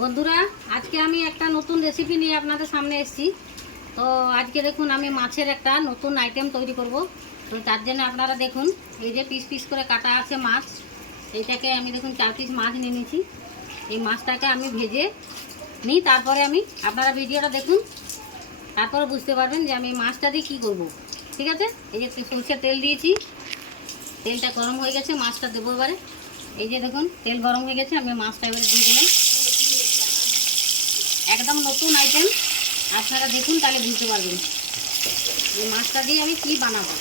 বন্ধুরা, আজকে আমি একটা নতুন রেসিপি নিয়ে আপনাদের সামনে এসেছি। তো আজকে দেখুন, আমি মাছের একটা নতুন আইটেম তৈরি করব। তো তার জন্য আপনারা দেখুন, এই যে পিস পিস করে কাটা আছে মাছ, এইটাকে আমি দেখুন, চার পিস মাছ নিয়ে নিয়েছি। এই মাছটাকে আমি ভেজে নিই, তারপরে আমি আপনারা ভিডিওটা দেখুন, তারপরে বুঝতে পারবেন যে আমি মাছটা দিয়ে কী করব। ঠিক আছে? এই যে সরষের তেল দিয়েছি, তেলটা গরম হয়ে গেছে, মাছটা দেবো এবারে। এই যে দেখুন, তেল গরম হয়ে গেছে, আমি মাছটা এবারে দিয়ে দিলাম। একদম নতুন আইটেম আপনারা দেখুন, তাহলে বুঝতে পারবেন। এই মাছটা দিয়ে আমি কি বানাবো।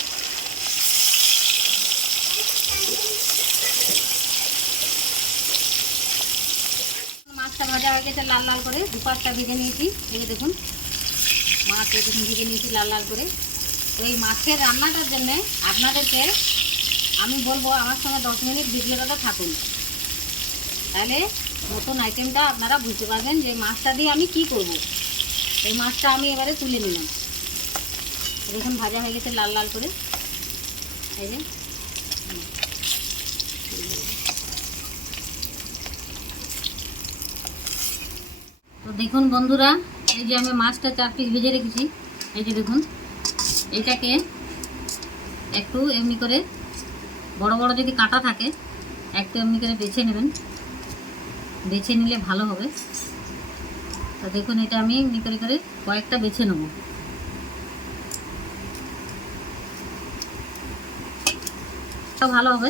মাছটা ভাজা হয়ে গেছে লাল লাল করে। দুপাশটা ভেজে নিয়েছি। এই দেখুন, মাছ দেখুন ভেজে নিয়েছি লাল লাল করে। তো এই মাছের রান্নাটার জন্য আপনাদেরকে আমি বলব, আমার সঙ্গে দশ মিনিট ভিডিওটা থাকুন। তাহলে নতুন আইটেমটা আপনারা বুঝতে পারবেন যে মাছটা দিয়ে আমি কি করব। এই মাছটা আমি এবারে তুলে নিলাম। দেখুন, ভাজা হয়ে গেছে লাল লাল করে। এই যে। তো দেখুন বন্ধুরা, এই যে আমি মাছটা চার পিস ভেজে রেখেছি। এই যে দেখুন, এটাকে একটু এমনি করে বড় বড় যদি কাঁটা থাকে, একটু এমনি করে বেছে নেবেন। বেছে নিলে ভালো হবে। তো দেখুন, এটা আমি এমনি করে করে কয়েকটা বেছে নেব। ভালো হবে।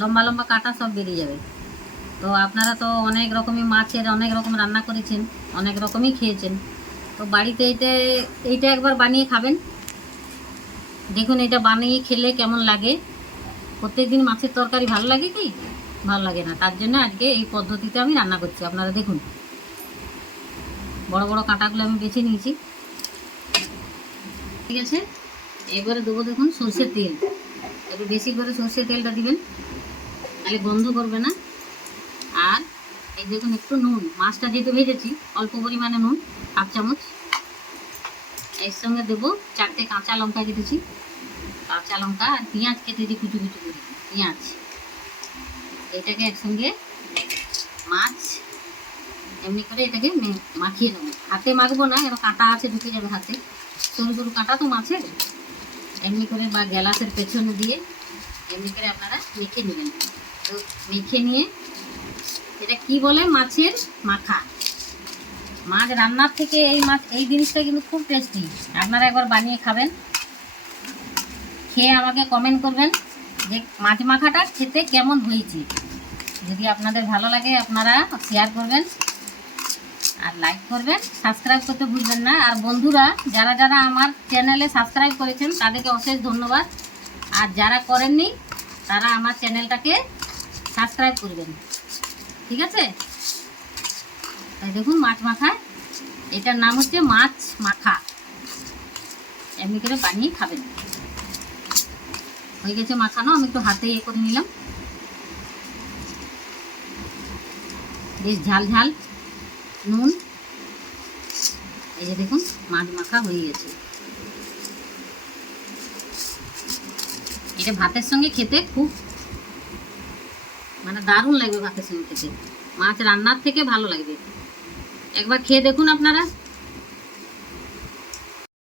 লম্বা লম্বা কাটা সব বেরিয়ে যাবে। তো আপনারা তো অনেক রকমই মাছের, অনেক রকম রান্না করেছেন, অনেক রকমই খেয়েছেন। তো বাড়িতে এটা এইটা একবার বানিয়ে খাবেন। দেখুন, এটা বানিয়ে খেলে কেমন লাগে? প্রত্যেকদিন মাছের তরকারি ভালো লাগে কি? ভালো লাগে না। তার জন্য আজকে এই পদ্ধতিতে আমি রান্না করছি। আপনারা দেখুন। বড় বড় কাঁটাগুলো আমি বেছে নিয়েছি। ঠিক আছে? এবারে দেবো দেখুন সর্ষের তেল। একটু বেশি করে সর্ষের তেলটা দিবেন। তাহলে গন্ধ করবে না। আর এই দেখুন একটু নুন। মাছটা যেহেতু ভেজেছি, অল্প পরিমাণে নুন, হাফ চামচ। এর সঙ্গে দেবো চারটে কাঁচা লঙ্কা কেটেছি। কাঁচা লঙ্কা আর পেঁয়াজ কেটেছি কুচু কুচু করে। পেঁয়াজ। এটাকে একসঙ্গে মাছ, এমনি করে এটাকে মাখিয়ে নেব। হাতে মাখবো না, এবার কাঁটা আছে, ঢুকে যাবে হাতে। সরু সরু কাঁটা তো মাছের। এমনি করে বা গ্যালাসের পেছনে দিয়ে এমনি করে আপনারা মেখে নেবেন। তো মেখে নিয়ে এটা কি বলে? মাছের মাখা মাছ রান্নার থেকে এই মাছ, এই জিনিসটা কিন্তু খুব টেস্টি আপনারা একবার বানিয়ে খাবেন। খেয়ে আমাকে কমেন্ট করবেন যে মাছ মাখাটা খেতে কেমন হয়েছে। যদি আপনাদের ভালো লাগে, আপনারা শেয়ার করবেন আর লাইক করবেন। সাবস্ক্রাইব করতে ভুলবেন না। আর বন্ধুরা, যারা যারা আমার চ্যানেলে সাবস্ক্রাইব করেছেন, তাদেরকে অশেষ ধন্যবাদ। আর যারা করেননি, তারা আমার চ্যানেলটাকে সাবস্ক্রাইব করবেন। ঠিক আছে? দেখুন, মাছ মাখা। এটার নাম হচ্ছে মাছ মাখা। এমনি করে বানিয়ে খাবেন। হয়ে গেছে মাখানো, আমি একটু হাতে ইয়ে করে নিলাম। বেশ ঝাল ঝাল। নুন। এই যে দেখুন, মাছ মাখা হয়ে গেছে। এটা ভাতের সঙ্গে খেতে খুব মানে দারুণ লাগবে ভাতের সঙ্গে খেতে। মাছ রান্নার থেকে ভালো লাগবে। একবার খেয়ে দেখুন আপনারা।